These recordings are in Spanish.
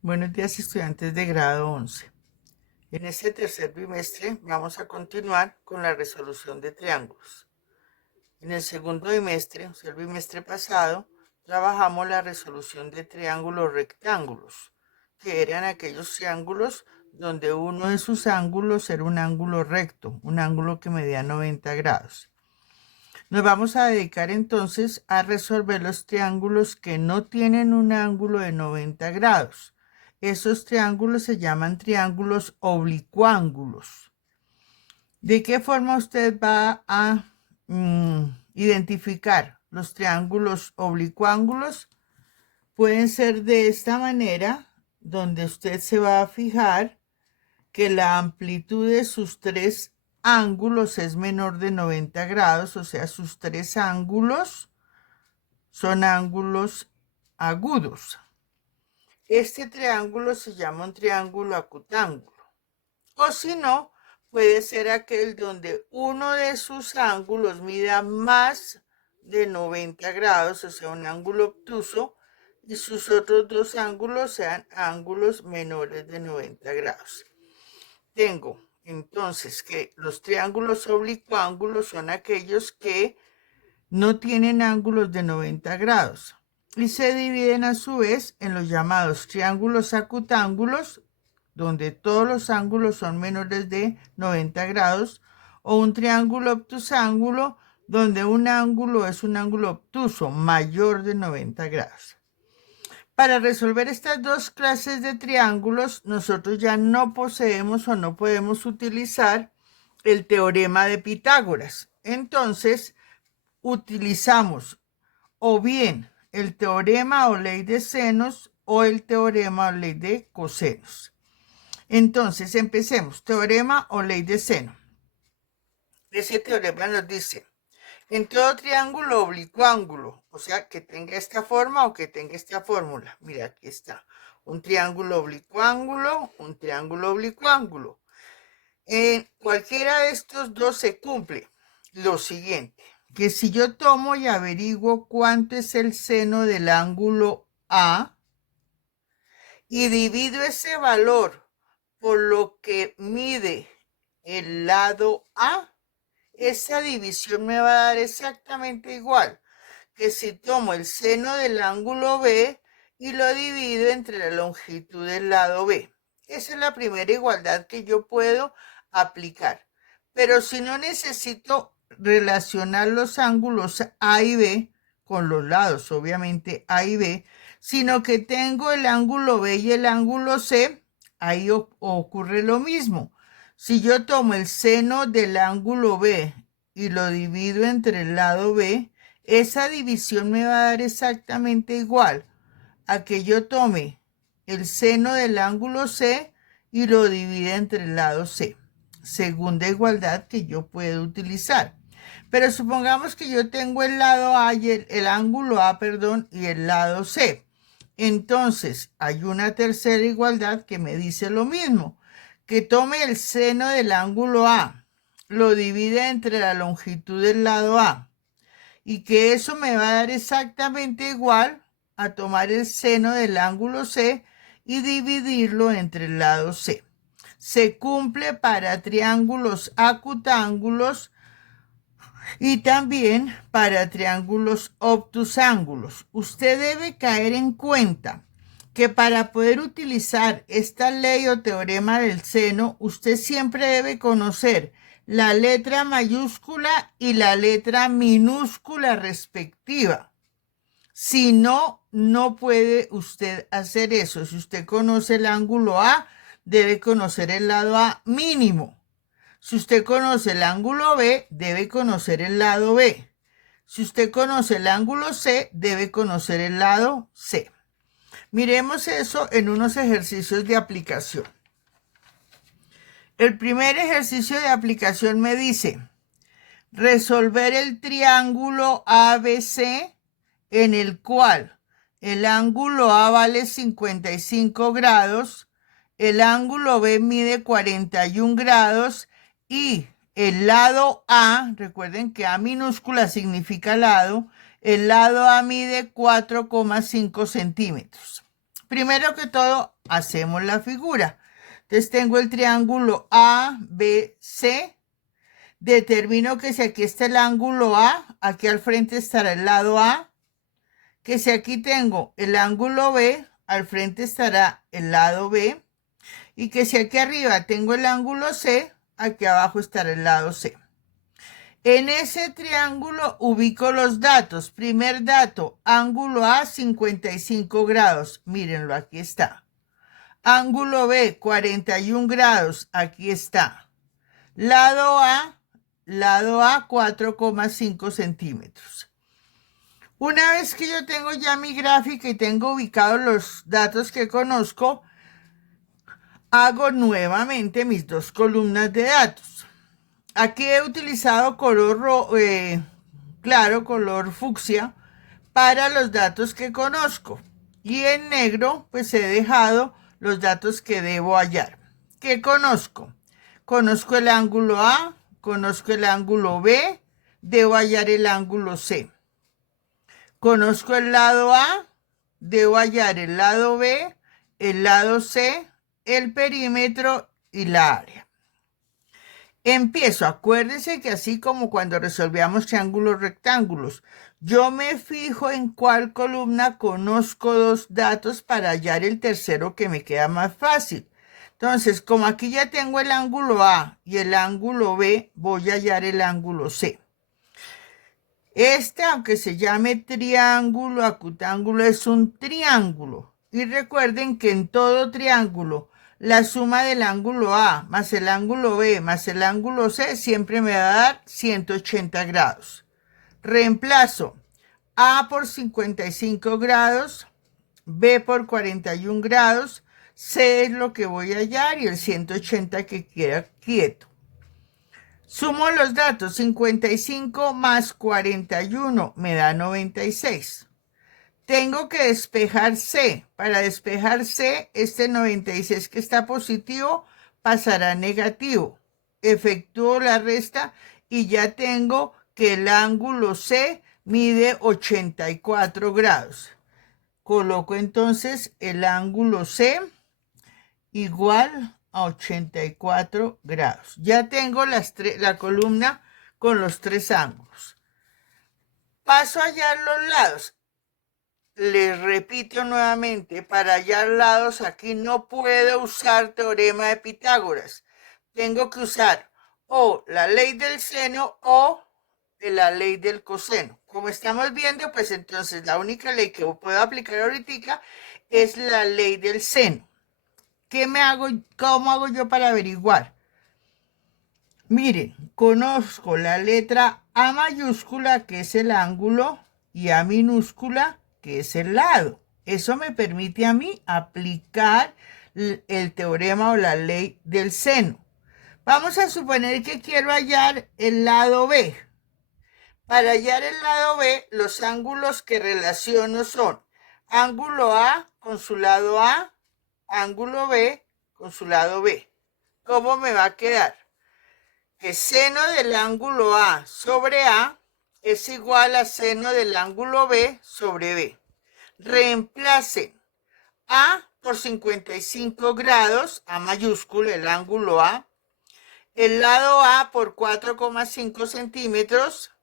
Buenos días, estudiantes de grado 11. En este tercer bimestre vamos a continuar con la resolución de triángulos. En el segundo bimestre, o sea, el bimestre pasado, trabajamos la resolución de triángulos rectángulos, que eran aquellos triángulos donde uno de sus ángulos era un ángulo recto, un ángulo que medía 90 grados. Nos vamos a dedicar entonces a resolver los triángulos que no tienen un ángulo de 90 grados. Esos triángulos se llaman triángulos oblicuángulos. ¿De qué forma usted va a identificar los triángulos oblicuángulos? Pueden ser de esta manera, donde usted se va a fijar que la amplitud de sus tres ángulos es menor de 90 grados, o sea, sus tres ángulos son ángulos agudos. Este triángulo se llama un triángulo acutángulo. O si no, puede ser aquel donde uno de sus ángulos mida más de 90 grados, o sea, un ángulo obtuso, y sus otros dos ángulos sean ángulos menores de 90 grados. Tengo entonces que los triángulos oblicuángulos son aquellos que no tienen ángulos de 90 grados y se dividen a su vez en los llamados triángulos acutángulos, donde todos los ángulos son menores de 90 grados, o un triángulo obtusángulo, donde un ángulo es un ángulo obtuso mayor de 90 grados. Para resolver estas dos clases de triángulos, nosotros ya no poseemos o no podemos utilizar el teorema de Pitágoras. Entonces, utilizamos o bien el teorema o ley de senos o el teorema o ley de cosenos. Entonces, empecemos. Teorema o ley de seno. Ese teorema nos dice, en todo triángulo oblicuángulo, o sea, que tenga esta forma o que tenga esta fórmula. Mira, aquí está. Un triángulo oblicuángulo, un triángulo oblicuángulo. En cualquiera de estos dos se cumple lo siguiente, que si yo tomo y averiguo cuánto es el seno del ángulo A y divido ese valor por lo que mide el lado A, esa división me va a dar exactamente igual que si tomo el seno del ángulo B y lo divido entre la longitud del lado B. Esa es la primera igualdad que yo puedo aplicar. Pero si no necesito relacionar los ángulos A y B con los lados, obviamente A y B, sino que tengo el ángulo B y el ángulo C, ahí ocurre lo mismo. Si yo tomo el seno del ángulo B y lo divido entre el lado B, esa división me va a dar exactamente igual a que yo tome el seno del ángulo C y lo divida entre el lado C. Segunda igualdad que yo puedo utilizar. Pero supongamos que yo tengo el lado A y el ángulo A, perdón, y el lado C. Entonces, hay una tercera igualdad que me dice lo mismo, que tome el seno del ángulo A, lo divide entre la longitud del lado A, y que eso me va a dar exactamente igual a tomar el seno del ángulo C y dividirlo entre el lado C. Se cumple para triángulos acutángulos y también para triángulos obtusángulos. Usted debe caer en cuenta que para poder utilizar esta ley o teorema del seno, usted siempre debe conocer la letra mayúscula y la letra minúscula respectiva. Si no, no puede usted hacer eso. Si usted conoce el ángulo A, debe conocer el lado A mínimo. Si usted conoce el ángulo B, debe conocer el lado B. Si usted conoce el ángulo C, debe conocer el lado C. Miremos eso en unos ejercicios de aplicación. El primer ejercicio de aplicación me dice resolver el triángulo ABC en el cual el ángulo A vale 55 grados, el ángulo B mide 41 grados y el lado A, recuerden que A minúscula significa lado, el lado A mide 4,5 centímetros. Primero que todo, hacemos la figura. Entonces tengo el triángulo ABC. Determino que si aquí está el ángulo A, aquí al frente estará el lado A. Que si aquí tengo el ángulo B, al frente estará el lado B. Y que si aquí arriba tengo el ángulo C, aquí abajo estará el lado C. En ese triángulo ubico los datos. Primer dato, ángulo A, 55 grados. Mírenlo, aquí está. Ángulo B, 41 grados. Aquí está. Lado A, 4,5 centímetros. Una vez que yo tengo ya mi gráfica y tengo ubicados los datos que conozco, hago nuevamente mis dos columnas de datos. Aquí he utilizado color claro, color fucsia, para los datos que conozco. Y en negro, pues he dejado los datos que debo hallar. ¿Qué conozco? Conozco el ángulo A, conozco el ángulo B, debo hallar el ángulo C. Conozco el lado A, debo hallar el lado B, el lado C, el perímetro y la área. Empiezo, acuérdense que así como cuando resolvíamos triángulos rectángulos, yo me fijo en cuál columna conozco dos datos para hallar el tercero que me queda más fácil. Entonces, como aquí ya tengo el ángulo A y el ángulo B, voy a hallar el ángulo C. Aunque se llame triángulo acutángulo, es un triángulo. Y recuerden que en todo triángulo, la suma del ángulo A más el ángulo B más el ángulo C siempre me va a dar 180 grados. Reemplazo A por 55 grados, B por 41 grados, C es lo que voy a hallar y el 180 que queda quieto. Sumo los datos, 55 más 41 me da 96. Tengo que despejar C. Para despejar C, este 96 que está positivo pasará a negativo. Efectúo la resta y ya tengo que el ángulo C mide 84 grados. Coloco entonces el ángulo C igual a 84 grados. Ya tengo la columna con los tres ángulos. Paso a hallar los lados. Les repito nuevamente, para hallar lados aquí no puedo usar teorema de Pitágoras. Tengo que usar o la ley del seno o de la ley del coseno. Como estamos viendo, pues entonces la única ley que puedo aplicar ahorita es la ley del seno. ¿Cómo hago yo para averiguar? Miren, conozco la letra A mayúscula, que es el ángulo, y A minúscula, que es el lado. Eso me permite a mí aplicar el teorema o la ley del seno. Vamos a suponer que quiero hallar el lado B. Para hallar el lado B, los ángulos que relaciono son ángulo A con su lado A, ángulo B con su lado B. ¿Cómo me va a quedar? Que seno del ángulo A sobre A es igual a seno del ángulo B sobre B. Reemplacen A por 55 grados, A mayúscula, el ángulo A. El lado A por 4,5 centímetros.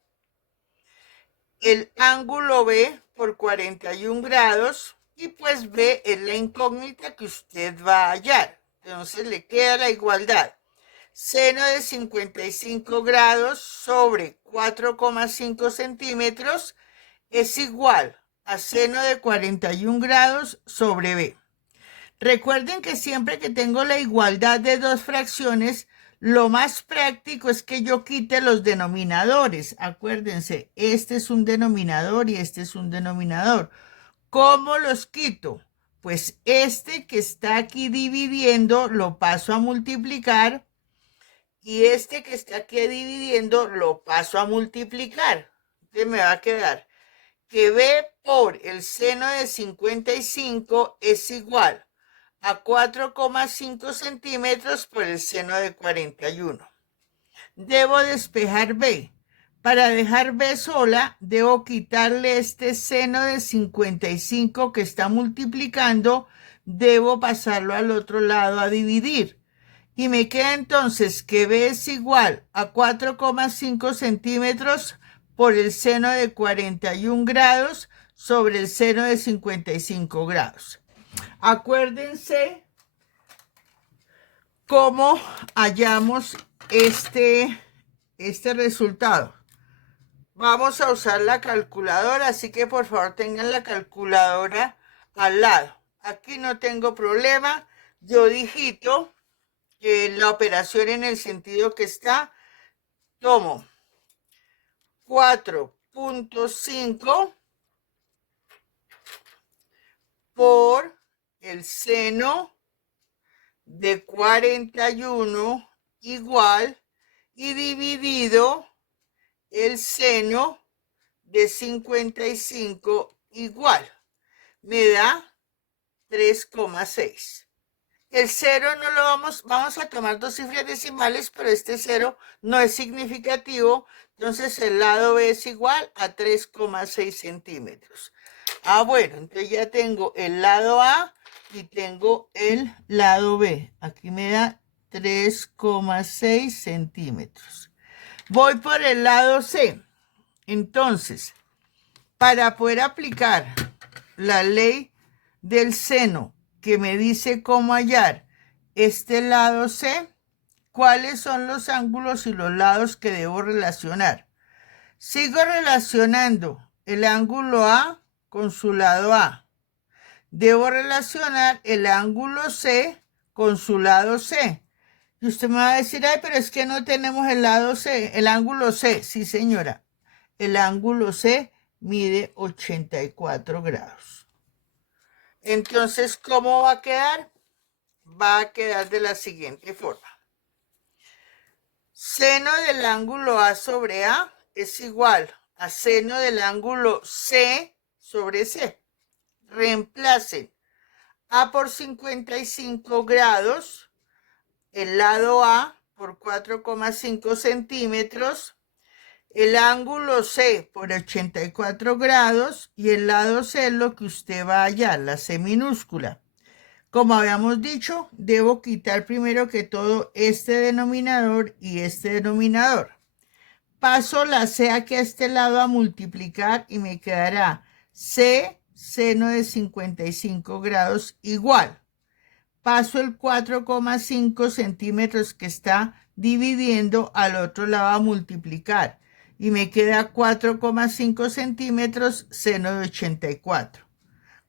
El ángulo B por 41 grados. Y pues B es la incógnita que usted va a hallar. Entonces le queda la igualdad. Seno de 55 grados sobre 4,5 centímetros es igual a seno de 41 grados sobre B. Recuerden que siempre que tengo la igualdad de dos fracciones, lo más práctico es que yo quite los denominadores. Acuérdense, este es un denominador y este es un denominador. ¿Cómo los quito? Pues este que está aquí dividiendo lo paso a multiplicar y este que está aquí dividiendo lo paso a multiplicar. Entonces me va a quedar que B por el seno de 55 es igual a 4,5 centímetros por el seno de 41. Debo despejar B. Para dejar B sola, debo quitarle este seno de 55 que está multiplicando debo pasarlo al otro lado a dividir. Y me queda entonces que B es igual a 4,5 centímetros por el seno de 41 grados sobre el seno de 55 grados. Acuérdense cómo hallamos este resultado. Vamos a usar la calculadora, así que por favor tengan la calculadora al lado. Aquí no tengo problema, yo digito la operación en el sentido que está, tomo 4,5 por el seno de 41 igual y dividido el seno de 55 igual. Me da 3,6. El 0 no lo vamos a tomar dos cifras decimales, pero este 0 no es significativo, entonces el lado B es igual a 3,6 centímetros. Bueno, entonces ya tengo el lado A y tengo el lado B. Aquí me da 3,6 centímetros. Voy por el lado C. Entonces, para poder aplicar la ley del seno que me dice cómo hallar este lado C, ¿cuáles son los ángulos y los lados que debo relacionar? Sigo relacionando el ángulo A con su lado A. Debo relacionar el ángulo C con su lado C. Y usted me va a decir, ay, pero es que no tenemos el lado C, el ángulo C. Sí, señora, el ángulo C mide 84 grados. Entonces, ¿cómo va a quedar? Va a quedar de la siguiente forma. Seno del ángulo A sobre A es igual a seno del ángulo C sobre C. Reemplacen A por 55 grados, el lado A por 4,5 centímetros, el ángulo C por 84 grados y el lado C es lo que usted va a hallar, la C minúscula. Como habíamos dicho, debo quitar primero que todo este denominador y este denominador. Paso la C aquí a este lado a multiplicar y me quedará C seno de 55 grados igual. Paso el 4,5 centímetros que está dividiendo al otro lado a multiplicar y me queda 4,5 centímetros seno de 84.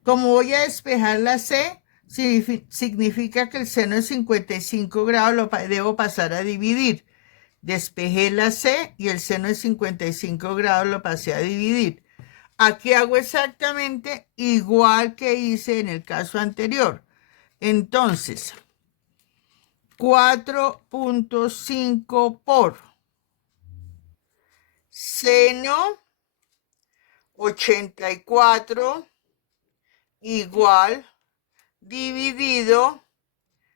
Como voy a despejar la C, significa que el seno de 55 grados lo debo pasar a dividir. Despejé la C y el seno de 55 grados lo pasé a dividir. Aquí hago exactamente igual que hice en el caso anterior. Entonces, 4,5 por seno 84 igual dividido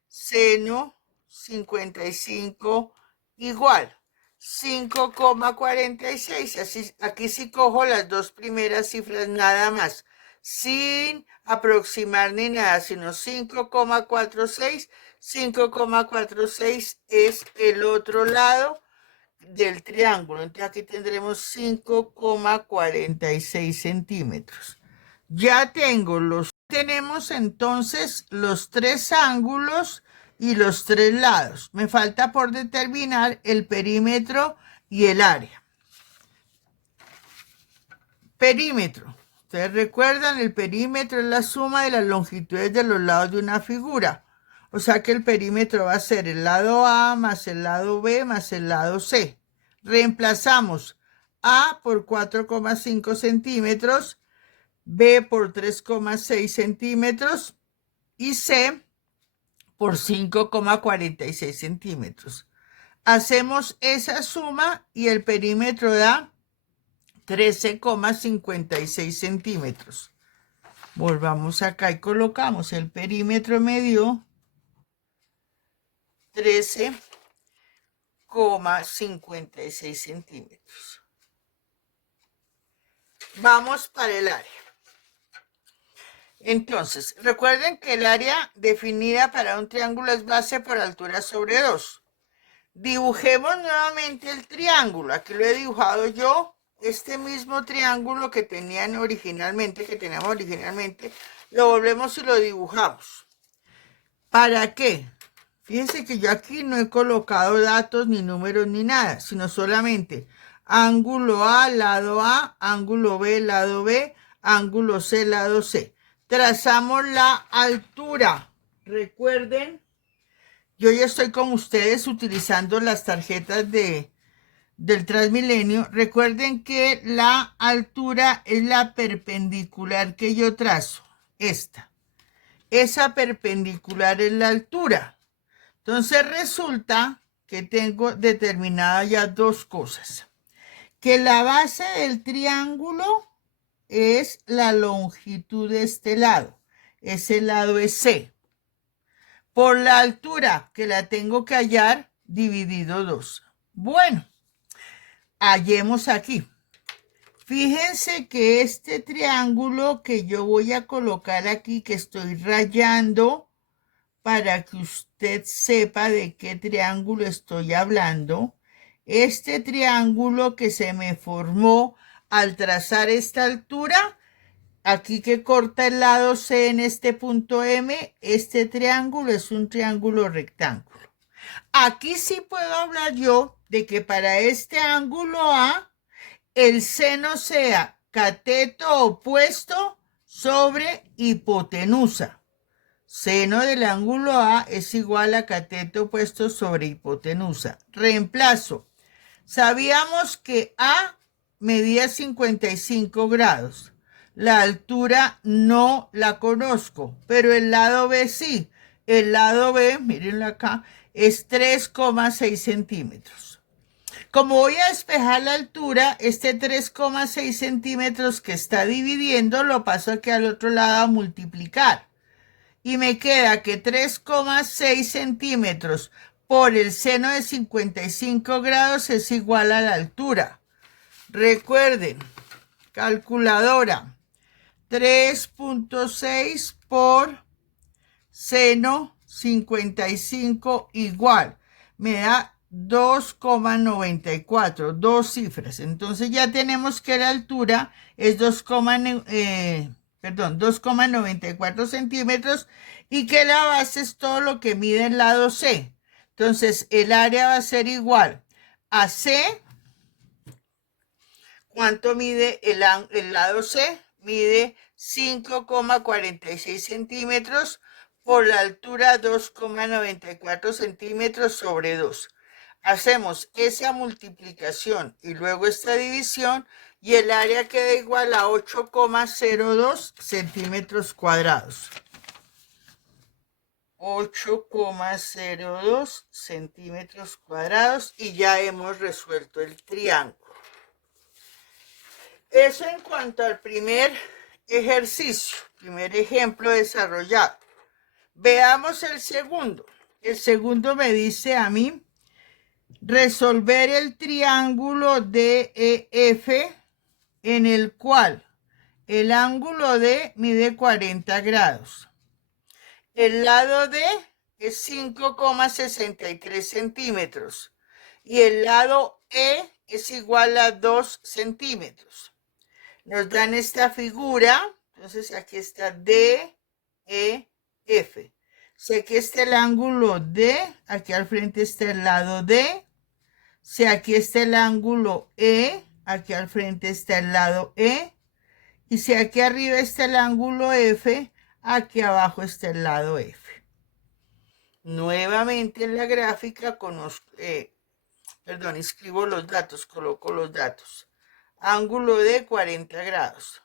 seno 55 igual 5,46. Así, aquí sí cojo las dos primeras cifras nada más, sin aproximar ni nada, sino 5,46. 5,46 es el otro lado del triángulo. Entonces aquí tendremos 5,46 centímetros. Ya tenemos entonces los tres ángulos y los tres lados. Me falta por determinar el perímetro y el área. Perímetro. Ustedes recuerdan, el perímetro es la suma de las longitudes de los lados de una figura. O sea que el perímetro va a ser el lado A más el lado B más el lado C. Reemplazamos A por 4,5 centímetros, B por 3,6 centímetros y C por 5,46 centímetros. Hacemos esa suma y el perímetro da 13,56 centímetros. Volvamos acá y colocamos el perímetro, me dio 13,56 centímetros. Vamos para el área. Entonces, recuerden que el área definida para un triángulo es base por altura sobre 2. Dibujemos nuevamente el triángulo. Aquí lo he dibujado yo. Este mismo triángulo que teníamos originalmente, lo volvemos y lo dibujamos. ¿Para qué? Fíjense que yo aquí no he colocado datos, ni números, ni nada, sino solamente ángulo A, lado A, ángulo B, lado B, ángulo C, lado C. Trazamos la altura. Recuerden, yo ya estoy con ustedes utilizando las tarjetas del Transmilenio. Recuerden que la altura es la perpendicular que yo trazo. Esta. Esa perpendicular es la altura. Entonces resulta que tengo determinadas ya dos cosas. Que la base del triángulo es la longitud de este lado. Ese lado es C. Por la altura que la tengo que hallar dividido 2. Bueno, hallemos aquí. Fíjense que este triángulo que yo voy a colocar aquí, que estoy rayando para que usted sepa de qué triángulo estoy hablando, este triángulo que se me formó al trazar esta altura, aquí que corta el lado C en este punto M, este triángulo es un triángulo rectángulo. Aquí sí puedo hablar yo de que para este ángulo A, el seno sea cateto opuesto sobre hipotenusa. Seno del ángulo A es igual a cateto opuesto sobre hipotenusa. Reemplazo. Sabíamos que A medía 55 grados. La altura no la conozco, pero el lado B sí. El lado B, mírenlo acá, es 3,6 centímetros. Como voy a despejar la altura, este 3,6 centímetros que está dividiendo lo paso aquí al otro lado a multiplicar. Y me queda que 3,6 centímetros por el seno de 55 grados es igual a la altura. Recuerden, calculadora, 3,6 por seno 55 igual. Me da 2,94, dos cifras. Entonces ya tenemos que la altura es 2,94 centímetros y que la base es todo lo que mide el lado C. Entonces el área va a ser igual a C. ¿Cuánto mide el lado C? Mide 5,46 centímetros por la altura 2,94 centímetros sobre 2. Hacemos esa multiplicación y luego esta división y el área queda igual a 8,02 centímetros cuadrados. 8,02 centímetros cuadrados y ya hemos resuelto el triángulo. Eso en cuanto al primer ejercicio, primer ejemplo desarrollado. Veamos el segundo. El segundo me dice a mí resolver el triángulo DEF en el cual el ángulo D mide 40 grados. El lado D es 5,63 centímetros y el lado E es igual a 2 centímetros. Nos dan esta figura, entonces aquí está D, E, F. Si aquí está el ángulo D, aquí al frente está el lado D. Si aquí está el ángulo E, aquí al frente está el lado E. Y si aquí arriba está el ángulo F, aquí abajo está el lado F. Nuevamente en la gráfica escribo los datos, coloco los datos. Ángulo D 40 grados.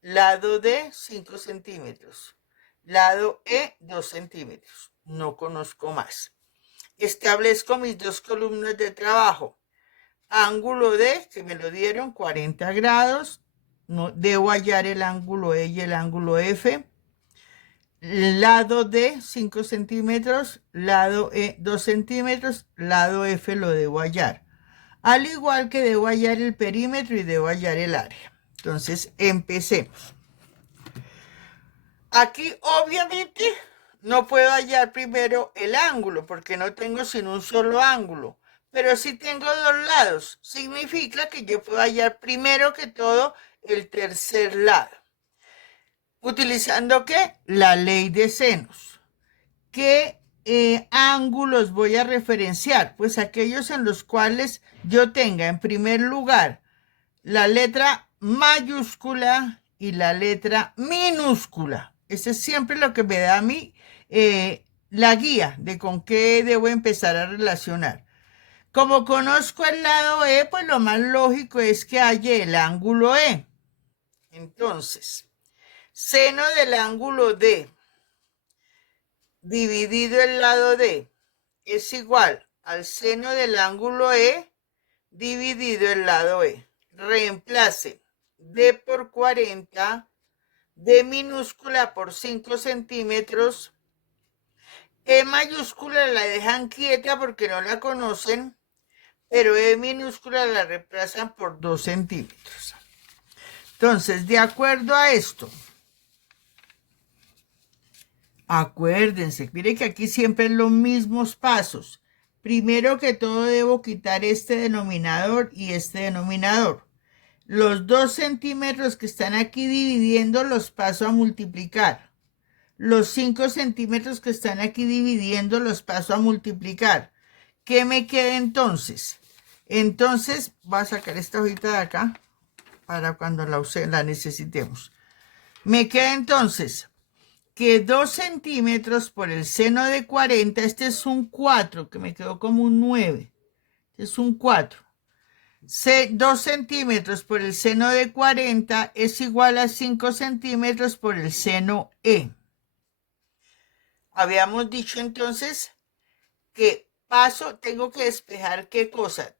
Lado D 5 centímetros. Lado E 2 centímetros. No conozco más. Establezco mis dos columnas de trabajo. Ángulo D, que me lo dieron, 40 grados. No, debo hallar el ángulo E y el ángulo F. Lado D, 5 centímetros. Lado E, 2 centímetros. Lado F lo debo hallar. Al igual que debo hallar el perímetro y debo hallar el área. Entonces, empecemos. Aquí obviamente no puedo hallar primero el ángulo porque no tengo sino un solo ángulo, pero si tengo dos lados, significa que yo puedo hallar primero que todo el tercer lado. ¿Utilizando qué? La ley de senos. ¿Qué ángulos voy a referenciar? Pues aquellos en los cuales yo tenga en primer lugar la letra mayúscula y la letra minúscula. Ese es siempre lo que me da a mí la guía de con qué debo empezar a relacionar. Como conozco el lado E, pues lo más lógico es que haya el ángulo E. Entonces, seno del ángulo D dividido el lado D es igual al seno del ángulo E dividido el lado E. Reemplace D por 40, D minúscula por 5 centímetros, E mayúscula la dejan quieta porque no la conocen, pero E minúscula la reemplazan por 2 centímetros. Entonces, de acuerdo a esto, acuérdense, mire que aquí siempre los mismos pasos. Primero que todo debo quitar este denominador y este denominador. Los 2 centímetros que están aquí dividiendo los paso a multiplicar. Los 5 centímetros que están aquí dividiendo los paso a multiplicar. ¿Qué me queda entonces? Entonces, voy a sacar esta hojita de acá para cuando la necesitemos. Me queda entonces que 2 centímetros por el seno de 40, este es un 4, que me quedó como un 9. Este es un 4. 2 centímetros por el seno de 40 es igual a 5 centímetros por el seno E. Habíamos dicho entonces que tengo que despejar qué cosa.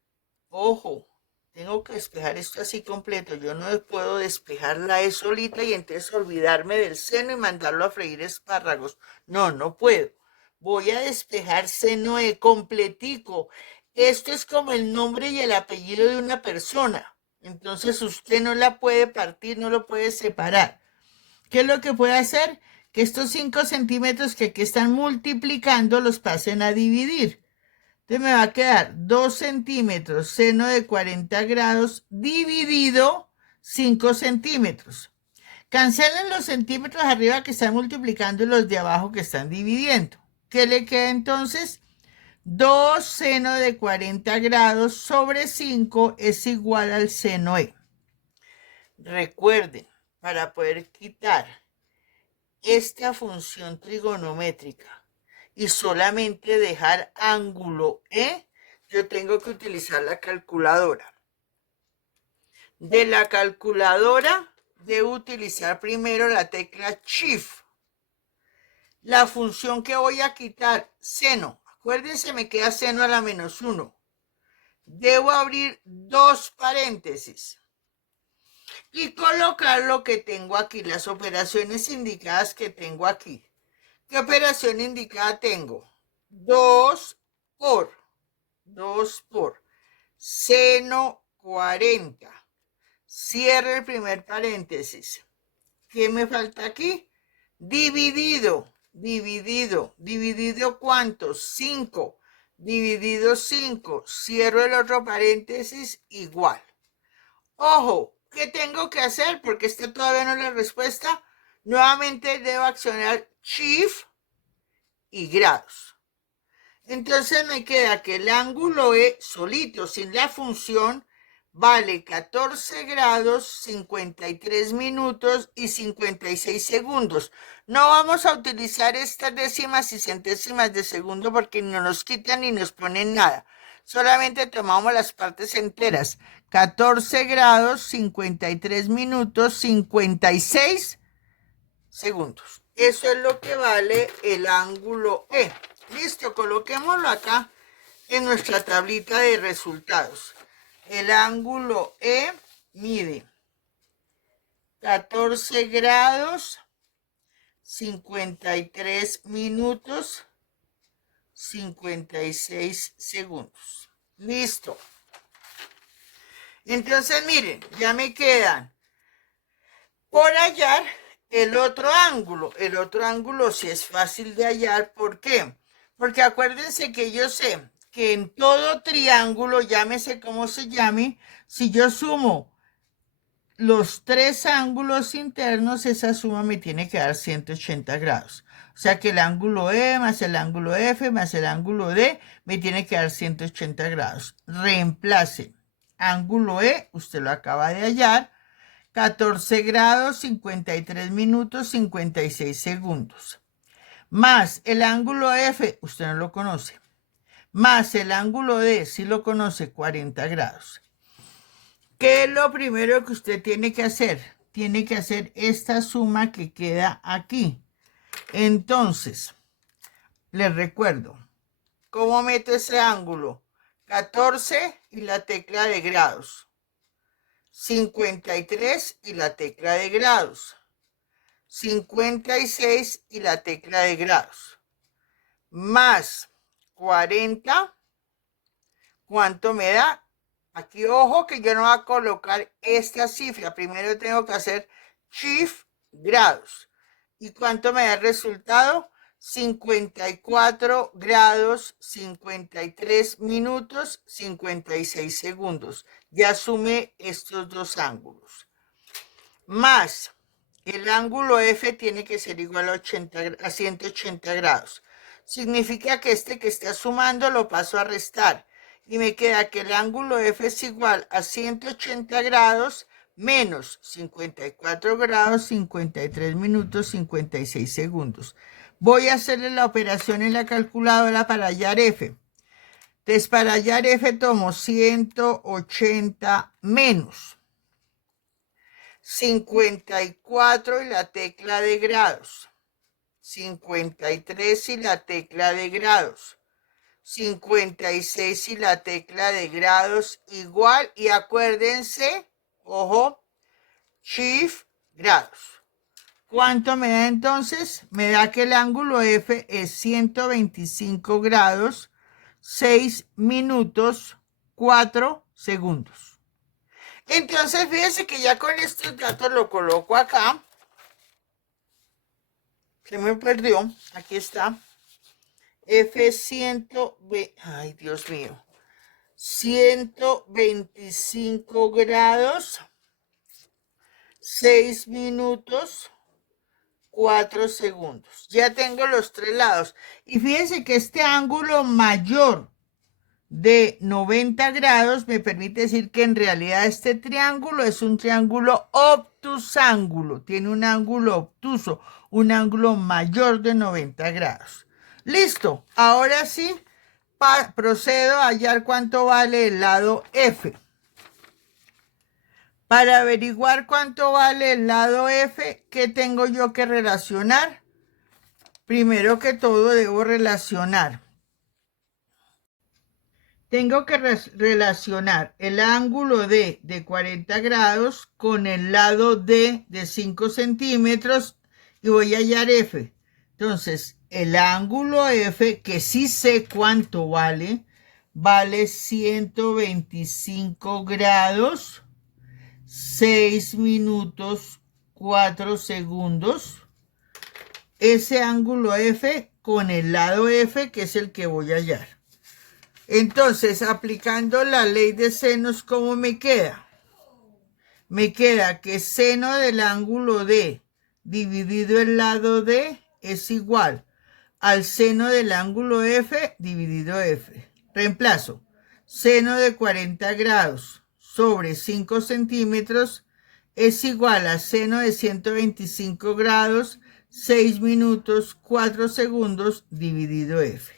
Ojo, tengo que despejar esto así completo. Yo no puedo despejar la E solita y entonces olvidarme del seno y mandarlo a freír espárragos. No, no puedo. Voy a despejar seno E completico. Esto es como el nombre y el apellido de una persona. Entonces usted no la puede partir, no lo puede separar. ¿Qué es lo que puede hacer? Que estos 5 centímetros que aquí están multiplicando los pasen a dividir. Entonces me va a quedar 2 centímetros seno de 40 grados dividido 5 centímetros. Cancelen los centímetros arriba que están multiplicando y los de abajo que están dividiendo. ¿Qué le queda entonces? 2 seno de 40 grados sobre 5 es igual al seno E. Recuerden, para poder quitar esta función trigonométrica y solamente dejar ángulo E, yo tengo que utilizar la calculadora. De la calculadora debo utilizar primero la tecla Shift. La función que voy a quitar, seno. Acuérdense, me queda seno a la menos 1. Debo abrir 2 paréntesis y colocar lo que tengo aquí, las operaciones indicadas que tengo aquí. ¿Qué operación indicada tengo? 2 por seno 40. Cierre el primer paréntesis. ¿Qué me falta aquí? Dividido. ¿Dividido cuánto? 5. Dividido 5. Cierro el otro paréntesis igual. Ojo, ¿qué tengo que hacer? Porque esta todavía no es la respuesta. Nuevamente debo accionar Shift y grados. Entonces me queda que el ángulo E solito, sin la función, vale 14 grados, 53 minutos y 56 segundos. No vamos a utilizar estas décimas y centésimas de segundo porque no nos quitan ni nos ponen nada. Solamente tomamos las partes enteras. 14 grados, 53 minutos, 56 segundos. Eso es lo que vale el ángulo E. Listo, coloquémoslo acá en nuestra tablita de resultados. El ángulo E mide 14 grados, 53 minutos, 56 segundos. Listo. Entonces, miren, ya me quedan por hallar el otro ángulo sí es fácil de hallar. ¿Por qué? Porque acuérdense que yo sé que en todo triángulo, llámese como se llame, si yo sumo los tres ángulos internos, esa suma me tiene que dar 180 grados. O sea que el ángulo E más el ángulo F más el ángulo D me tiene que dar 180 grados. Reemplace ángulo E, usted lo acaba de hallar, 14 grados, 53 minutos, 56 segundos. Más el ángulo F, usted no lo conoce. Más el ángulo D, si lo conoce, 40 grados. ¿Qué es lo primero que usted tiene que hacer? Tiene que hacer esta suma que queda aquí. Entonces, les recuerdo, ¿cómo meto ese ángulo? 14 y la tecla de grados. 53 y la tecla de grados. 56 y la tecla de grados. Más 40, ¿cuánto me da? Aquí, ojo, que yo no voy a colocar esta cifra. Primero tengo que hacer shift grados. ¿Y cuánto me da el resultado? 54 grados, 53 minutos, 56 segundos. Ya sumé estos dos ángulos. Más el ángulo F tiene que ser igual a 180 grados. Significa que este que está sumando lo paso a restar. Y me queda que el ángulo F es igual a 180 grados menos 54 grados, 53 minutos, 56 segundos. Voy a hacerle la operación en la calculadora para hallar F. Entonces, para hallar F tomo 180 menos 54 y la tecla de grados. 53 y la tecla de grados. 56 y la tecla de grados igual, y acuérdense, ojo, shift grados. ¿Cuánto me da entonces? Me da que el ángulo F es 125 grados, 6 minutos, 4 segundos. Entonces, fíjense que ya con estos datos lo coloco acá. Se me perdió, aquí está. F120, ay Dios mío, 125 grados, 6 minutos, 4 segundos. Ya tengo los tres lados. Y fíjense que este ángulo mayor de 90 grados me permite decir que en realidad este triángulo es un triángulo obtusángulo. Tiene un ángulo obtuso, un ángulo mayor de 90 grados. Listo, ahora sí procedo a hallar cuánto vale el lado F. Para averiguar cuánto vale el lado F, ¿qué tengo yo que relacionar? Primero que todo debo relacionar. Tengo que relacionar el ángulo D de 40 grados con el lado D de 5 centímetros y voy a hallar F. Entonces, el ángulo F, que sí sé cuánto vale, vale 125 grados, 6 minutos, 4 segundos. Ese ángulo F con el lado F, que es el que voy a hallar. Entonces, aplicando la ley de senos, ¿cómo me queda? Me queda que seno del ángulo D dividido el lado D es igual al seno del ángulo F dividido F. Reemplazo. Seno de 40 grados sobre 5 centímetros es igual a seno de 125 grados, 6 minutos, 4 segundos dividido F.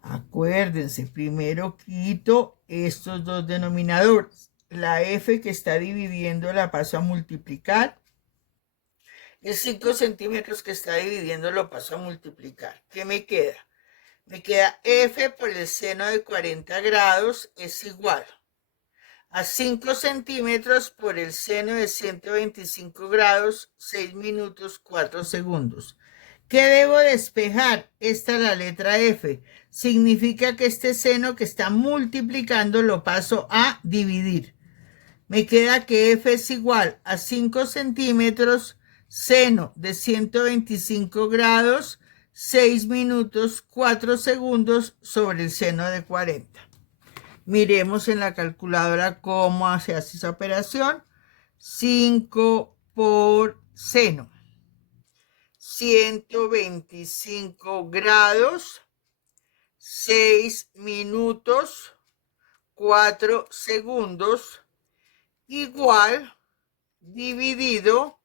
Acuérdense, primero quito estos dos denominadores. La F que está dividiendo la paso a multiplicar. El 5 centímetros que está dividiendo lo paso a multiplicar. ¿Qué me queda? Me queda F por el seno de 40 grados es igual a 5 centímetros por el seno de 125 grados, 6 minutos, 4 segundos. ¿Qué debo despejar? Esta es la letra F. Significa que este seno que está multiplicando lo paso a dividir. Me queda que F es igual a 5 centímetros, seno de 125 grados, 6 minutos, 4 segundos sobre el seno de 40. Miremos en la calculadora cómo se hace esa operación. 5 por seno. 125 grados, 6 minutos, 4 segundos, igual, dividido,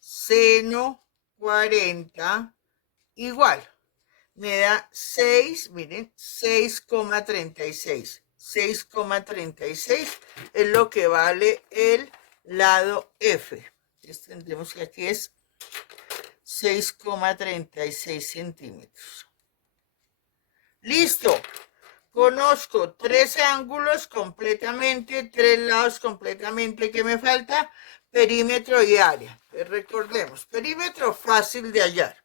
seno 40, igual. Me da 6, miren, 6,36. 6,36 es lo que vale el lado F. Entonces tendremos que aquí es 6,36 centímetros. Listo. Conozco 3 ángulos completamente, 3 lados completamente. ¿Qué me falta? Perímetro y área. Pues recordemos, perímetro fácil de hallar.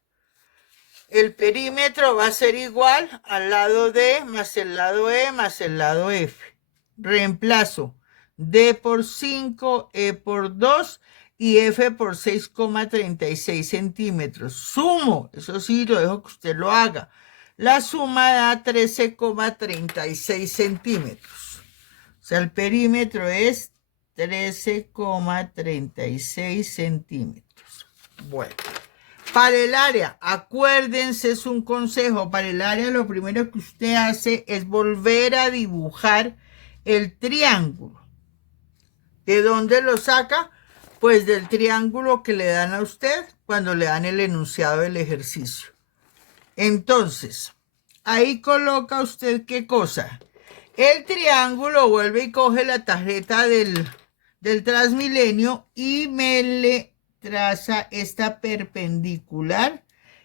El perímetro va a ser igual al lado D más el lado E más el lado F. Reemplazo D por 5, E por 2 y F por 6,36 centímetros. Sumo, eso sí, lo dejo que usted lo haga. La suma da 13,36 centímetros. O sea, el perímetro es 13,36 centímetros. Bueno. Para el área, acuérdense, es un consejo, para el área lo primero que usted hace es volver a dibujar el triángulo. ¿De dónde lo saca? Pues del triángulo que le dan a usted cuando le dan el enunciado del ejercicio. Entonces, ahí coloca usted ¿qué cosa? El triángulo, vuelve y coge la tarjeta del Transmilenio y me le traza esta perpendicular.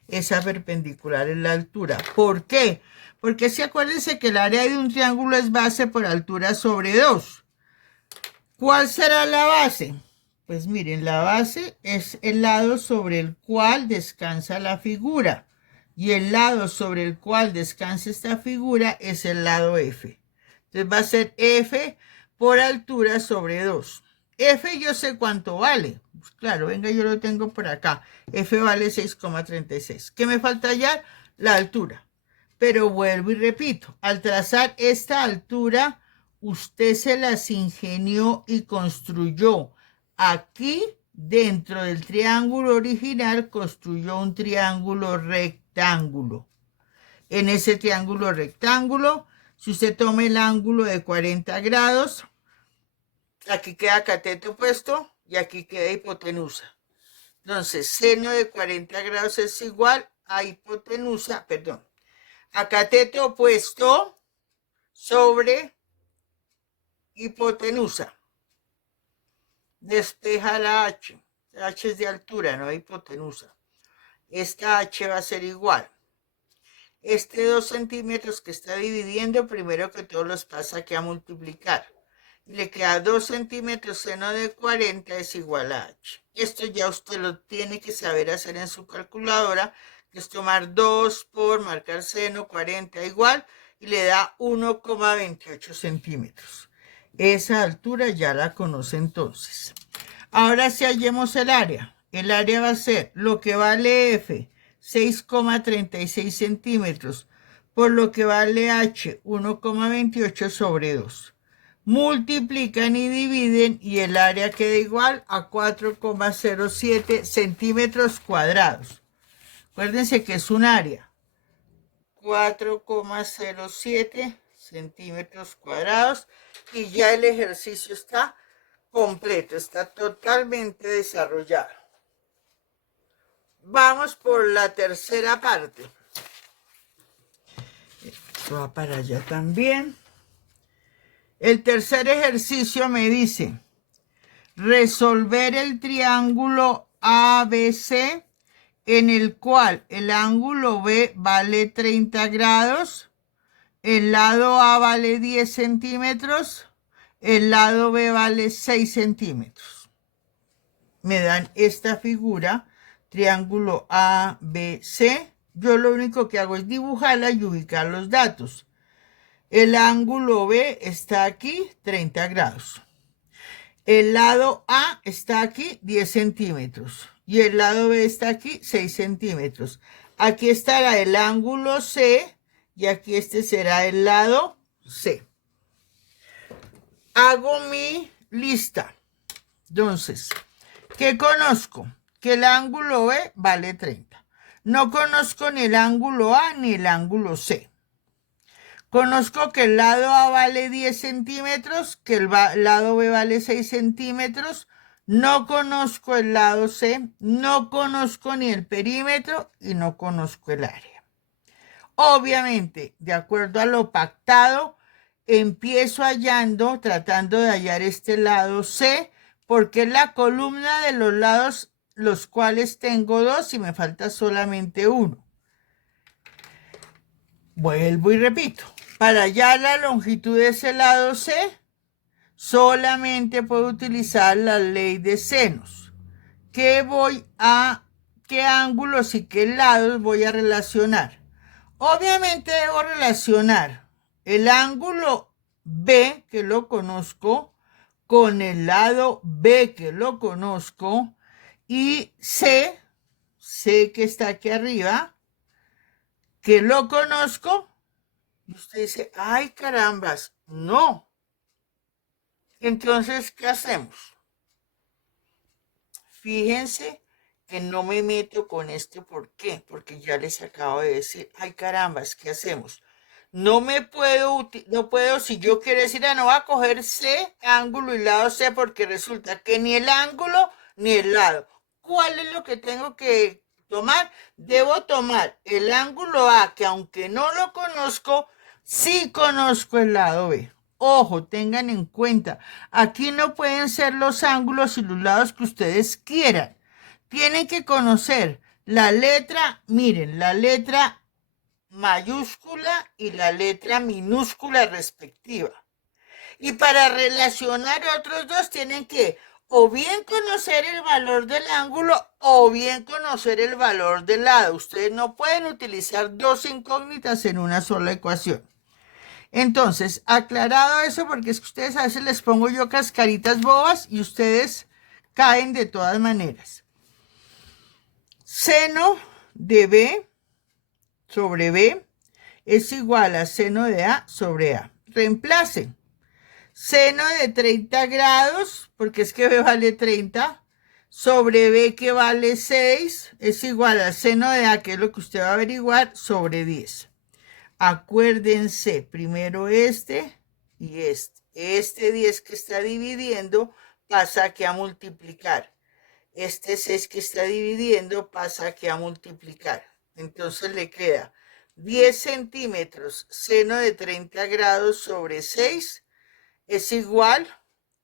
Esa perpendicular es la altura. ¿Por qué? Porque si acuérdense que el área de un triángulo es base por altura sobre 2. ¿Cuál será la base? Pues miren, la base es el lado sobre el cual descansa la figura. Y el lado sobre el cual descansa esta figura es el lado F. Entonces va a ser F por altura sobre 2. F yo sé cuánto vale. Pues claro, venga, yo lo tengo por acá. F vale 6,36. ¿Qué me falta hallar? La altura. Pero vuelvo y repito, al trazar esta altura, usted se las ingenió y construyó. Aquí, dentro del triángulo original, construyó un triángulo rectángulo. En ese triángulo rectángulo, si usted toma el ángulo de 40 grados, aquí queda cateto opuesto y aquí queda hipotenusa. Entonces, seno de 40 grados es igual a hipotenusa, perdón, a cateto opuesto sobre hipotenusa. Despeja la H. La H es de altura, no hipotenusa. Esta H va a ser igual. Este 2 centímetros que está dividiendo, primero que todo los pasa aquí a multiplicar. Y le queda 2 centímetros, seno de 40 es igual a H. Esto ya usted lo tiene que saber hacer en su calculadora, que es tomar 2 por marcar seno, 40 igual, y le da 1,28 centímetros. Esa altura ya la conoce entonces. Ahora si hallemos el área. El área va a ser lo que vale F, 6,36 centímetros, por lo que vale H, 1,28 sobre 2. Multiplican y dividen y el área queda igual a 4,07 centímetros cuadrados. Acuérdense que es un área. 4,07 centímetros cuadrados y ya el ejercicio está completo, está totalmente desarrollado. Vamos por la tercera parte. Esto va para allá también. El tercer ejercicio me dice resolver el triángulo ABC en el cual el ángulo B vale 30 grados, el lado A vale 10 centímetros, el lado B vale 6 centímetros. Me dan esta figura, triángulo ABC. Yo lo único que hago es dibujarla y ubicar los datos. El ángulo B está aquí, 30 grados. El lado A está aquí, 10 centímetros. y el lado B está aquí, 6 centímetros. Aquí estará el ángulo C y aquí este será el lado C. Hago mi lista. Entonces, ¿qué conozco? Que el ángulo B vale 30. No conozco ni el ángulo A ni el ángulo C. Conozco que el lado A vale 10 centímetros, que el lado B vale 6 centímetros. No conozco el lado C, no conozco ni el perímetro y no conozco el área. Obviamente, de acuerdo a lo pactado, empiezo hallando, tratando de hallar este lado C, porque es la columna de los lados, los cuales tengo dos y me falta solamente uno. Vuelvo y repito. Para hallar la longitud de ese lado C, solamente puedo utilizar la ley de senos. ¿Qué ángulos y qué lados voy a relacionar? Obviamente debo relacionar el ángulo B, que lo conozco, con el lado B, que lo conozco, y C que está aquí arriba, que lo conozco. Y usted dice, ay carambas, no. Entonces, ¿qué hacemos? Fíjense que no me meto con este por qué, porque ya les acabo de decir, ay carambas, ¿qué hacemos? No puedo, si yo quiero decir, no voy a coger C, ángulo y lado C, porque resulta que ni el ángulo ni el lado. ¿Cuál es lo que tengo que tomar? Debo tomar el ángulo A, que aunque no lo conozco, sí conozco el lado B. Ojo, tengan en cuenta, aquí no pueden ser los ángulos y los lados que ustedes quieran. Tienen que conocer la letra, miren, la letra mayúscula y la letra minúscula respectiva. Y para relacionar otros dos tienen que o bien conocer el valor del ángulo o bien conocer el valor del lado. Ustedes no pueden utilizar dos incógnitas en una sola ecuación. Entonces, aclarado eso, porque es que ustedes a veces les pongo yo cascaritas bobas y ustedes caen de todas maneras. Seno de B sobre B es igual a seno de A sobre A. Reemplacen. Seno de 30 grados, porque es que B vale 30, sobre B que vale 6, es igual a seno de A, que es lo que usted va a averiguar, sobre 10. Acuérdense, primero este y este. Este 10 que está dividiendo pasa aquí a multiplicar. Este 6 que está dividiendo pasa aquí a multiplicar. Entonces le queda 10 centímetros seno de 30 grados sobre 6 es igual,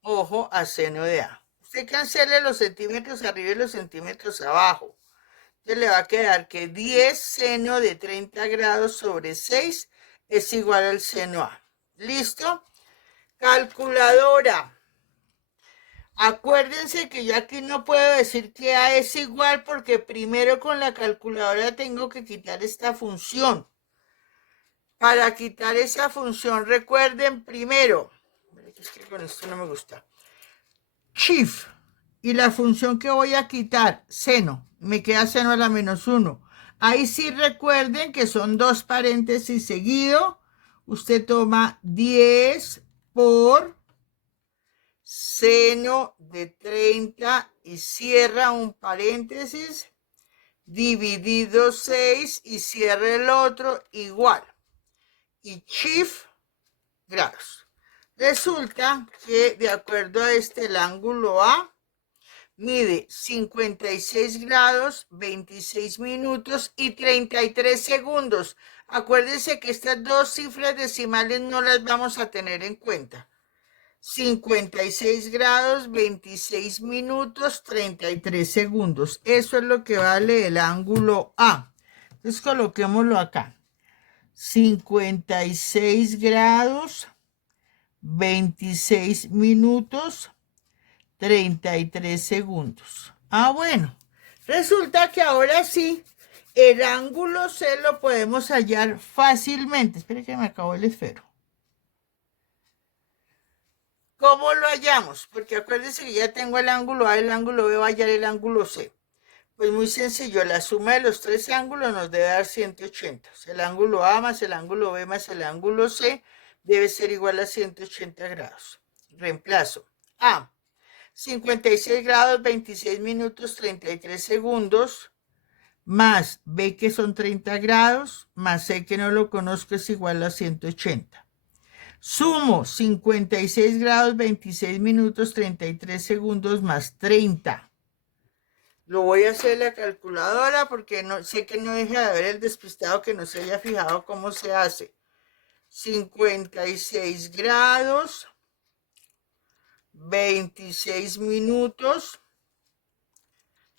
ojo, a seno de A. Usted cancele los centímetros arriba y los centímetros abajo. Entonces le va a quedar que 10 seno de 30 grados sobre 6 es igual al seno A. ¿Listo? Calculadora. Acuérdense que yo aquí no puedo decir que A es igual porque primero con la calculadora tengo que quitar esta función. Para quitar esa función, recuerden primero, es que con esto no me gusta, Shift, y la función que voy a quitar, seno, me queda seno a la menos 1. Ahí sí recuerden que son dos paréntesis seguido. Usted toma 10 por seno de 30 y cierra un paréntesis, dividido 6 y cierra el otro igual. Y shift grados. Resulta que de acuerdo a este, el ángulo A mide 56 grados, 26 minutos y 33 segundos. Acuérdense que estas dos cifras decimales no las vamos a tener en cuenta. 56 grados, 26 minutos, 33 segundos. Eso es lo que vale el ángulo A. Entonces coloquémoslo acá. 56 grados, 26 minutos, 33 segundos. Bueno, resulta que ahora sí, el ángulo C lo podemos hallar fácilmente. Espere que me acabó el esfero. ¿Cómo lo hallamos? Porque acuérdense que ya tengo el ángulo A, el ángulo B, va a hallar el ángulo C. Pues muy sencillo, la suma de los tres ángulos nos debe dar 180. El ángulo A más el ángulo B más el ángulo C debe ser igual a 180 grados. Reemplazo. A, 56 grados, 26 minutos, 33 segundos, más B que son 30 grados, más C que no lo conozco es igual a 180. Sumo 56 grados, 26 minutos, 33 segundos más 30. Lo voy a hacer en la calculadora porque no, sé que no deja de haber el despistado que no se haya fijado cómo se hace. 56 grados, 26 minutos,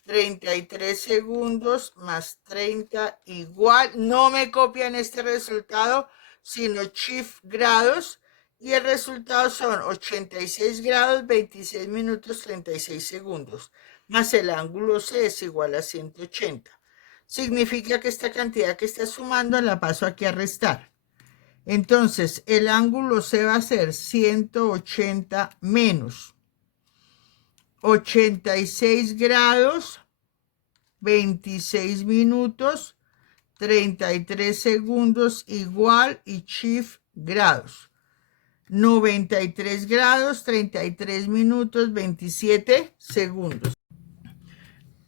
33 segundos más 30 igual. No me copian este resultado, sino shift grados. Y el resultado son 86 grados, 26 minutos, 36 segundos. Más el ángulo C es igual a 180. Significa que esta cantidad que está sumando la paso aquí a restar. Entonces, el ángulo C va a ser 180 menos 86 grados, 26 minutos, 33 segundos igual y shift grados. 93 grados, 33 minutos, 27 segundos.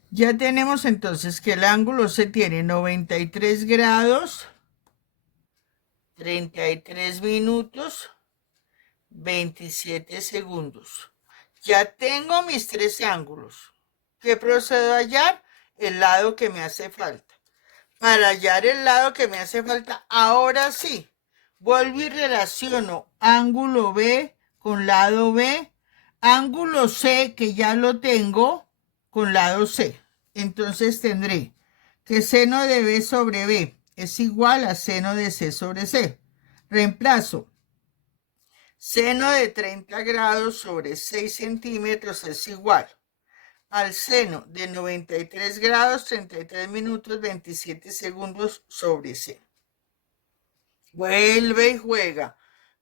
Ya tenemos entonces que el ángulo C tiene 93 grados, 33 minutos, 27 segundos. Ya tengo mis tres ángulos. ¿Qué procedo a hallar? El lado que me hace falta. Para hallar el lado que me hace falta, ahora sí, vuelvo y relaciono ángulo B con lado B, ángulo C, que ya lo tengo, con lado C. Entonces tendré que seno de B sobre B es igual a seno de C sobre C. Reemplazo. Seno de 30 grados sobre 6 centímetros es igual al seno de 93 grados, 33 minutos, 27 segundos sobre C. Vuelve y juega.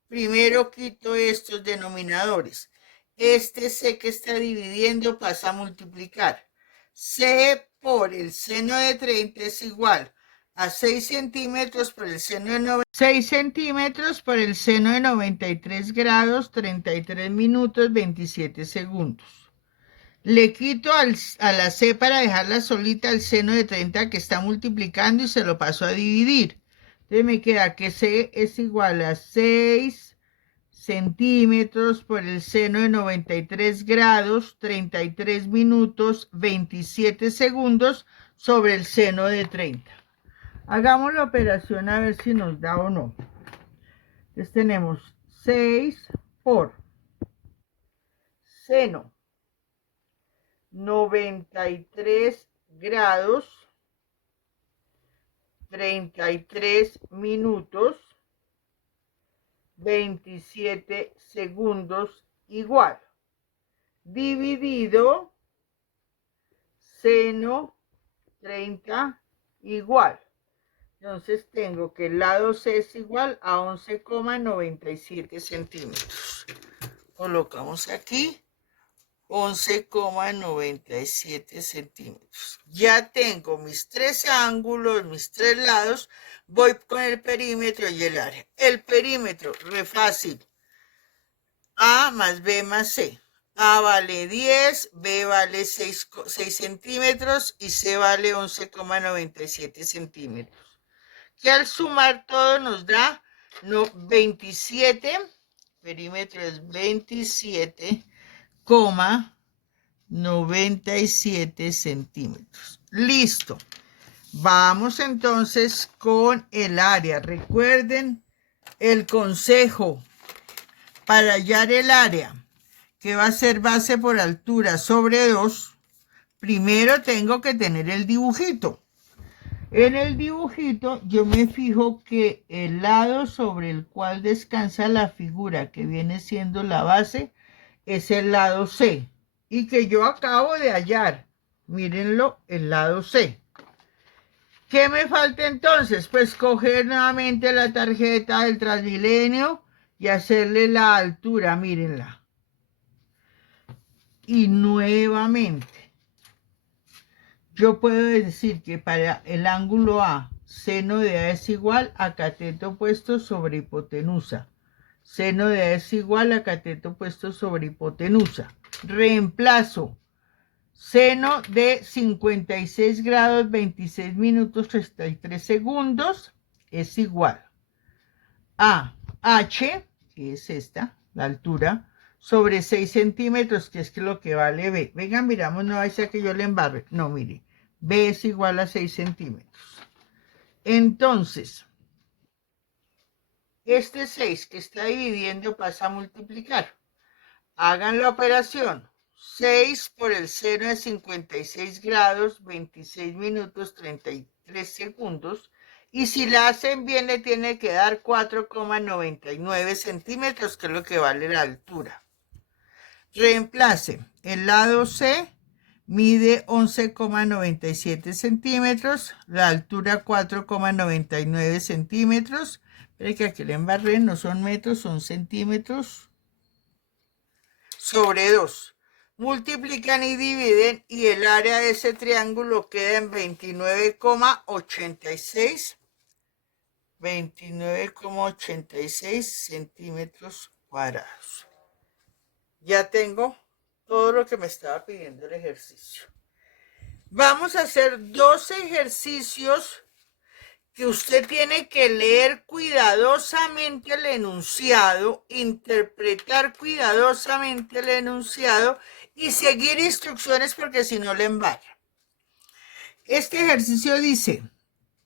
Primero quito estos denominadores. Este C que está dividiendo pasa a multiplicar. C por el seno de 30 es igual a 6 centímetros por el seno de 90. 6 centímetros por el seno de 93 grados, 33 minutos, 27 segundos. Le quito a la C para dejarla solita el seno de 30 que está multiplicando y se lo paso a dividir. Entonces me queda que C es igual a 6 centímetros por el seno de 93 grados, 33 minutos, 27 segundos sobre el seno de 30. Hagamos la operación a ver si nos da o no. Entonces tenemos 6 por seno 93 grados, 33 minutos, 27 segundos igual, dividido seno 30 igual. Entonces tengo que el lado C es igual a 11,97 centímetros. Colocamos aquí 11,97 centímetros. Ya tengo mis tres ángulos, mis tres lados. Voy con el perímetro y el área. El perímetro, re fácil. A más B más C. A vale 10, B vale 6 centímetros y C vale 11,97 centímetros. Que al sumar todo nos da 27, perímetro es 27,97 centímetros. Listo. Vamos entonces con el área. Recuerden el consejo para hallar el área, que va a ser base por altura sobre 2. Primero tengo que tener el dibujito. En el dibujito yo me fijo que el lado sobre el cual descansa la figura, que viene siendo la base, es el lado C. Y que yo acabo de hallar, mírenlo, el lado C. ¿Qué me falta entonces? Pues coger nuevamente la tarjeta del Transmilenio y hacerle la altura, mírenla. Y nuevamente yo puedo decir que para el ángulo A, seno de A es igual a cateto opuesto sobre hipotenusa. Seno de A es igual a cateto opuesto sobre hipotenusa. Reemplazo. Seno de 56 grados, 26 minutos, 33 segundos es igual a H, que es esta, la altura, sobre 6 centímetros, que es lo que vale B. Venga, miramos, no vaya a ser que yo le embarre. No, mire, B es igual a 6 centímetros. Entonces, este 6 que está dividiendo pasa a multiplicar. Hagan la operación. 6 por el seno de 56 grados, 26 minutos, 33 segundos. Y si la hacen bien, le tiene que dar 4,99 centímetros, que es lo que vale la altura. Reemplace. El lado C mide 11,97 centímetros, la altura 4,99 centímetros. Pero que aquí le embarré, no son metros, son centímetros. Sobre 2. Multiplican y dividen y el área de ese triángulo queda en 29,86 centímetros cuadrados. Ya tengo todo lo que me estaba pidiendo el ejercicio. Vamos a hacer 2 ejercicios que usted tiene que leer cuidadosamente el enunciado, interpretar cuidadosamente el enunciado y seguir instrucciones porque si no le embarra. Este ejercicio dice,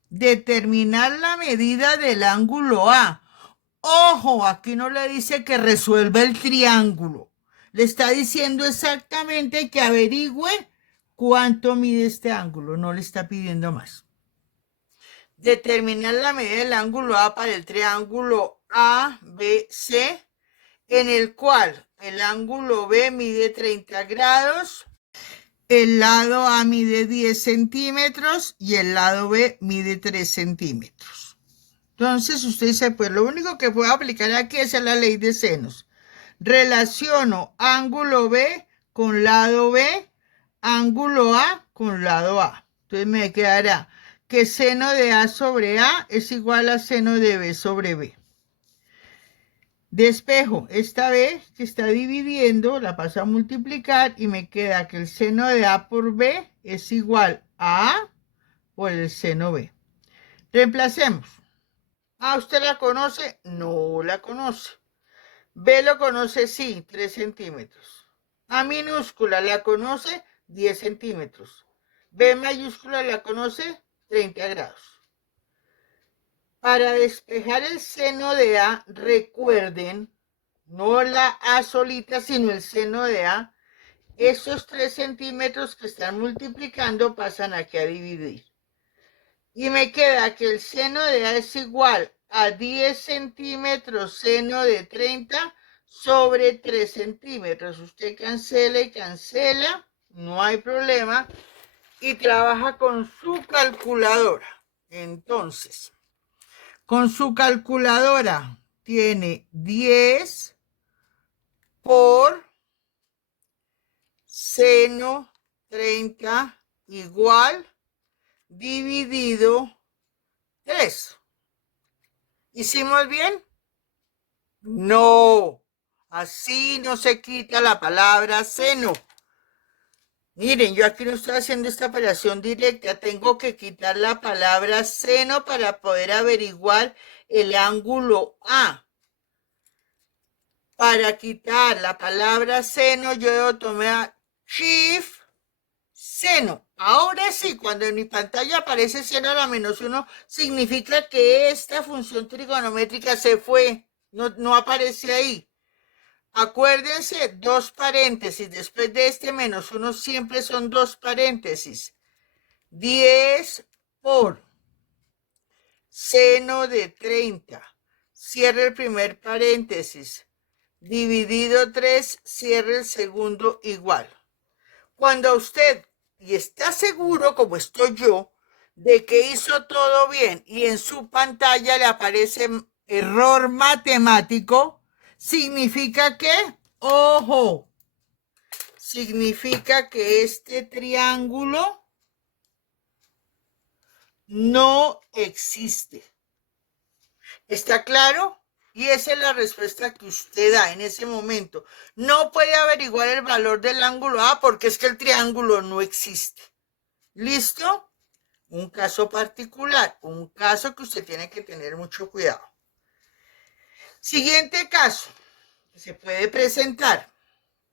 determinar la medida del ángulo A. Ojo, aquí no le dice que resuelva el triángulo. Le está diciendo exactamente que averigüe cuánto mide este ángulo. No le está pidiendo más. Determinar la medida del ángulo A para el triángulo ABC, en el cual el ángulo B mide 30 grados, el lado A mide 10 centímetros y el lado B mide 3 centímetros. Entonces usted dice, pues lo único que puedo aplicar aquí es la ley de senos. Relaciono ángulo B con lado B, ángulo A con lado A. Entonces me quedará que seno de A sobre A es igual a seno de B sobre B. Despejo esta B que está dividiendo, la paso a multiplicar y me queda que el seno de A por B es igual a A por el seno B. Reemplacemos. ¿A usted la conoce? No la conoce. B lo conoce, sí, 3 centímetros. A minúscula la conoce, 10 centímetros. B mayúscula la conoce, 30 grados. Para despejar el seno de A, recuerden, no la A solita, sino el seno de A, esos 3 centímetros que están multiplicando pasan aquí a dividir. Y me queda que el seno de A es igual a 10 centímetros seno de 30 sobre 3 centímetros. Usted cancela y cancela, no hay problema, y trabaja con su calculadora. Entonces, con su calculadora tiene 10 por seno 30 igual dividido 3. ¿Hicimos bien? No, así no se quita la palabra seno. Miren, yo aquí no estoy haciendo esta operación directa, tengo que quitar la palabra seno para poder averiguar el ángulo A. Para quitar la palabra seno, yo debo tomar Shift seno. Ahora sí, cuando en mi pantalla aparece seno a la -1, significa que esta función trigonométrica se fue, no aparece ahí. Acuérdense, 2 paréntesis, después de este -1 siempre son 2 paréntesis. 10 por seno de 30, cierre el primer paréntesis, dividido 3, cierre el segundo igual. Cuando usted, y está seguro, como estoy yo, de que hizo todo bien y en su pantalla le aparece error matemático, significa que, ojo, significa que este triángulo no existe. ¿Está claro? Y esa es la respuesta que usted da en ese momento. No puede averiguar el valor del ángulo A porque es que el triángulo no existe. ¿Listo? Un caso particular, un caso que usted tiene que tener mucho cuidado. Siguiente caso que se puede presentar.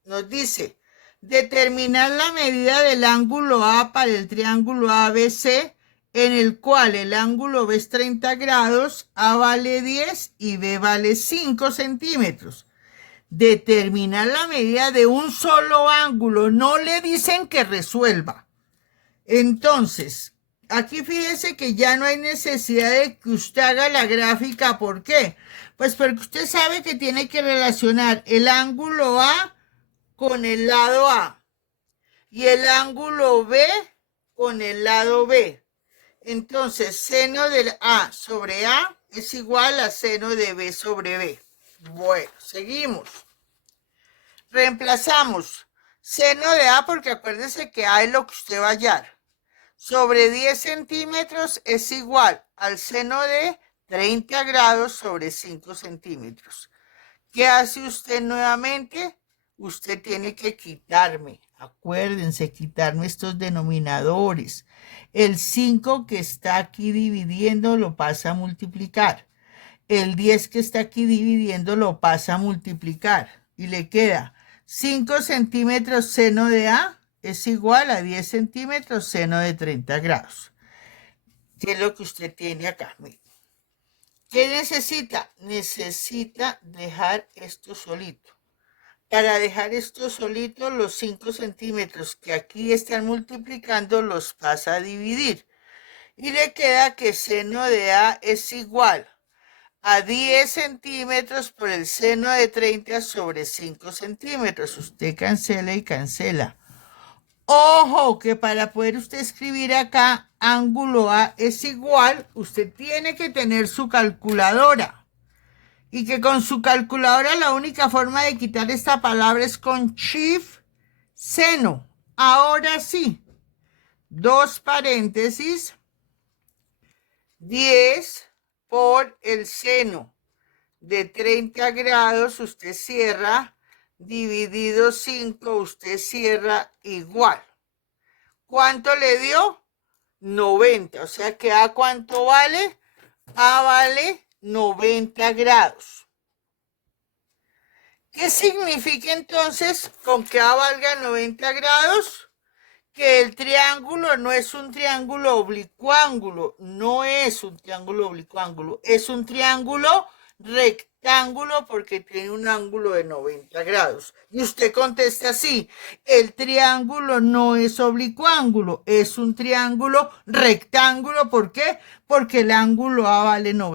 Nos dice, determinar la medida del ángulo A para el triángulo ABC, en el cual el ángulo B es 30 grados, A vale 10 y B vale 5 centímetros. Determinar la medida de un solo ángulo, no le dicen que resuelva. Entonces, aquí fíjese que ya no hay necesidad de que usted haga la gráfica. ¿Por qué? Pues porque usted sabe que tiene que relacionar el ángulo A con el lado A y el ángulo B con el lado B. Entonces, seno de A sobre A es igual a seno de B sobre B. Bueno, seguimos. Reemplazamos seno de A porque acuérdese que A es lo que usted va a hallar. Sobre 10 centímetros es igual al seno de 30 grados sobre 5 centímetros. ¿Qué hace usted nuevamente? Usted tiene que quitarme, acuérdense, quitarme estos denominadores. El 5 que está aquí dividiendo lo pasa a multiplicar. El 10 que está aquí dividiendo lo pasa a multiplicar. Y le queda 5 centímetros seno de A es igual a 10 centímetros seno de 30 grados. ¿Qué es lo que usted tiene acá? Mire. ¿Qué necesita? Necesita dejar esto solito. Para dejar esto solito, los 5 centímetros que aquí están multiplicando los pasa a dividir. Y le queda que seno de A es igual a 10 centímetros por el seno de 30 sobre 5 centímetros. Usted cancela y cancela. Ojo, que para poder usted escribir acá ángulo A es igual, usted tiene que tener su calculadora. Y que con su calculadora la única forma de quitar esta palabra es con shift seno. Ahora sí, 2 paréntesis, 10 por el seno de 30 grados, usted cierra, dividido 5, usted cierra igual. ¿Cuánto le dio? 90. O sea que A, ¿cuánto vale? A vale 90 grados. ¿Qué significa entonces con que A valga 90 grados? Que el triángulo no es un triángulo oblicuángulo, no es un triángulo oblicuángulo, es un triángulo rectángulo porque tiene un ángulo de 90 grados. Y usted contesta así, el triángulo no es oblicuángulo, es un triángulo rectángulo. ¿Por qué? Porque el ángulo A vale 90.